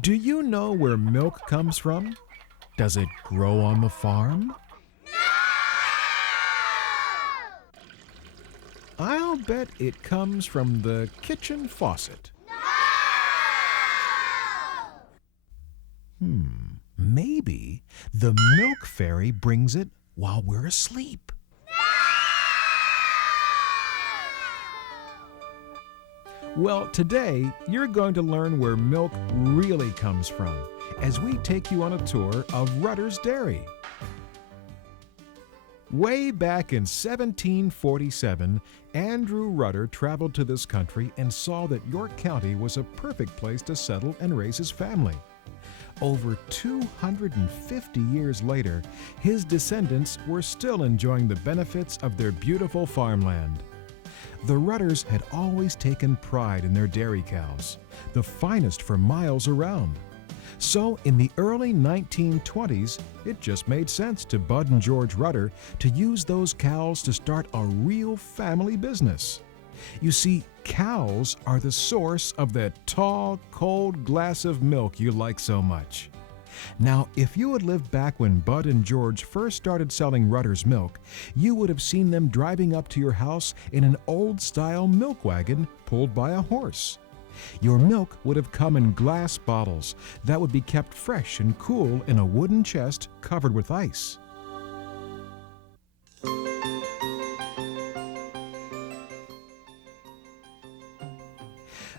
Do you know where milk comes from? Does it grow on the farm? I'll bet it comes from the kitchen faucet. Maybe the milk fairy brings it while we're asleep. Well, today you're going to learn where milk really comes from as we take you on a tour of Rutters Dairy. Way back in 1747, Andrew Rutter traveled to this country and saw that York County was a perfect place to settle and raise his family. Over 250 years later, his descendants were still enjoying the benefits of their beautiful farmland. The Rutters had always taken pride in their dairy cows, the finest for miles around. So in the early 1920s, it just made sense to Bud and George Rutter to use those cows to start a real family business. You see, cows are the source of that tall, cold glass of milk you like so much. Now, if you had lived back when Bud and George first started selling Rutter's milk, you would have seen them driving up to your house in an old-style milk wagon pulled by a horse. Your milk would have come in glass bottles that would be kept fresh and cool in a wooden chest covered with ice.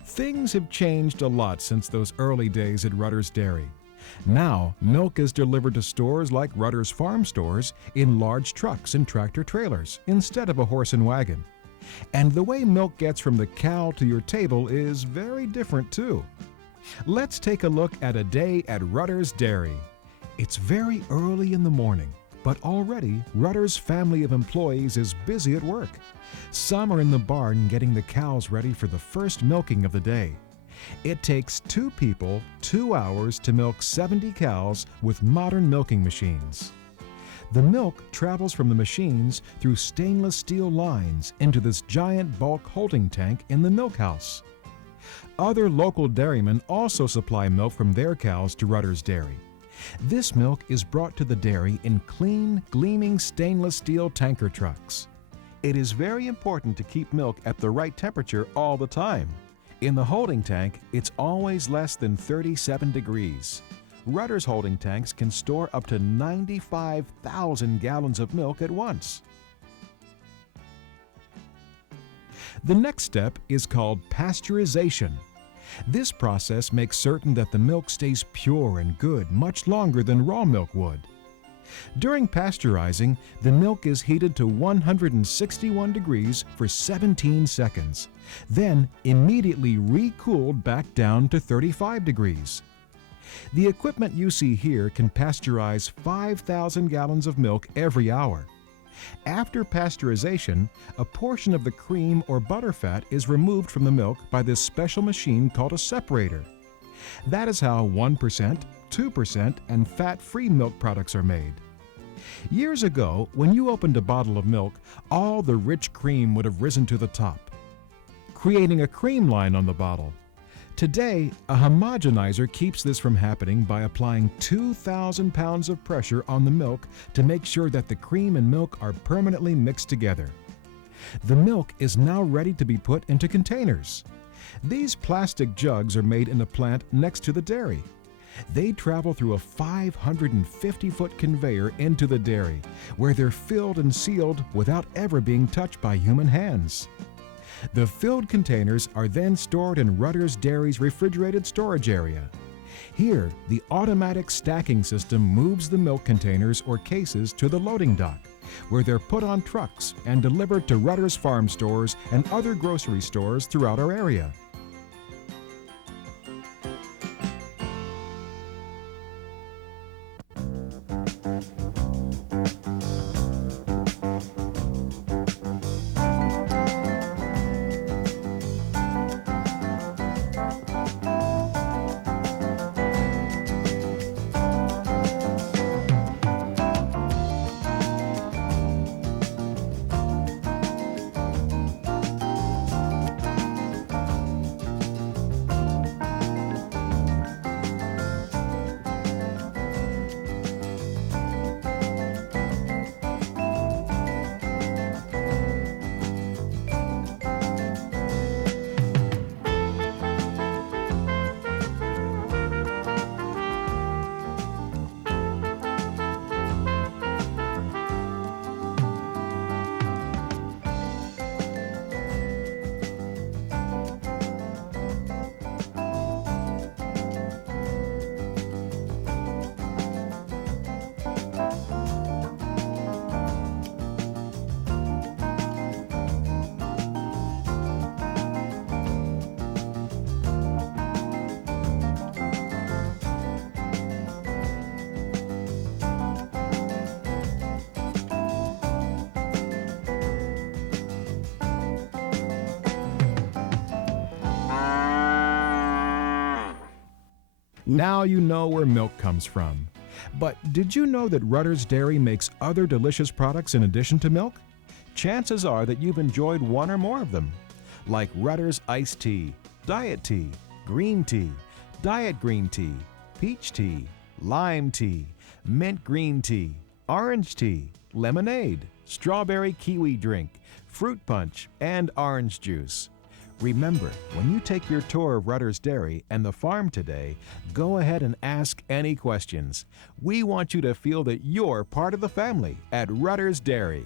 Things have changed a lot since those early days at Rutters Dairy. Now, milk is delivered to stores like Rutters Farm Stores in large trucks and tractor trailers instead of a horse and wagon. And the way milk gets from the cow to your table is very different too. Let's take a look at a day at Rutters Dairy. It's very early in the morning, but already Rutters' family of employees is busy at work. Some are in the barn getting the cows ready for the first milking of the day. It takes 2 people 2 hours to milk 70 cows with modern milking machines. The milk travels from the machines through stainless steel lines into this giant bulk holding tank in the milk house. Other local dairymen also supply milk from their cows to Rutters Dairy. This milk is brought to the dairy in clean, gleaming stainless steel tanker trucks. It is very important to keep milk at the right temperature all the time. In the holding tank, it's always less than 37 degrees. Rutters holding tanks can store up to 95,000 gallons of milk at once. The next step is called pasteurization. This process makes certain that the milk stays pure and good much longer than raw milk would. During pasteurizing, the milk is heated to 161 degrees for 17 seconds, then immediately recooled back down to 35 degrees. The equipment you see here can pasteurize 5,000 gallons of milk every hour. After pasteurization, a portion of the cream or butterfat is removed from the milk by this special machine called a separator. That is how 1%, 2%, and fat-free milk products are made. Years ago, when you opened a bottle of milk, all the rich cream would have risen to the top, creating a cream line on the bottle. Today, a homogenizer keeps this from happening by applying 2,000 pounds of pressure on the milk to make sure that the cream and milk are permanently mixed together. The milk is now ready to be put into containers. These plastic jugs are made in a plant next to the dairy. They travel through a 550-foot conveyor into the dairy, where they're filled and sealed without ever being touched by human hands. The filled containers are then stored in Rutters Dairy's refrigerated storage area. Here, the automatic stacking system moves the milk containers or cases to the loading dock, where they're put on trucks and delivered to Rutters Farm Stores and other grocery stores throughout our area. Now you know where milk comes from. But did you know that Rutters Dairy makes other delicious products in addition to milk? Chances are that you've enjoyed one or more of them, like Rutters iced tea, diet tea, green tea, diet green tea, peach tea, lime tea, mint green tea, orange tea, lemonade, strawberry kiwi drink, fruit punch, and orange juice. Remember, when you take your tour of Rutters Dairy and the farm today, go ahead and ask any questions. We want you to feel that you're part of the family at Rutters Dairy.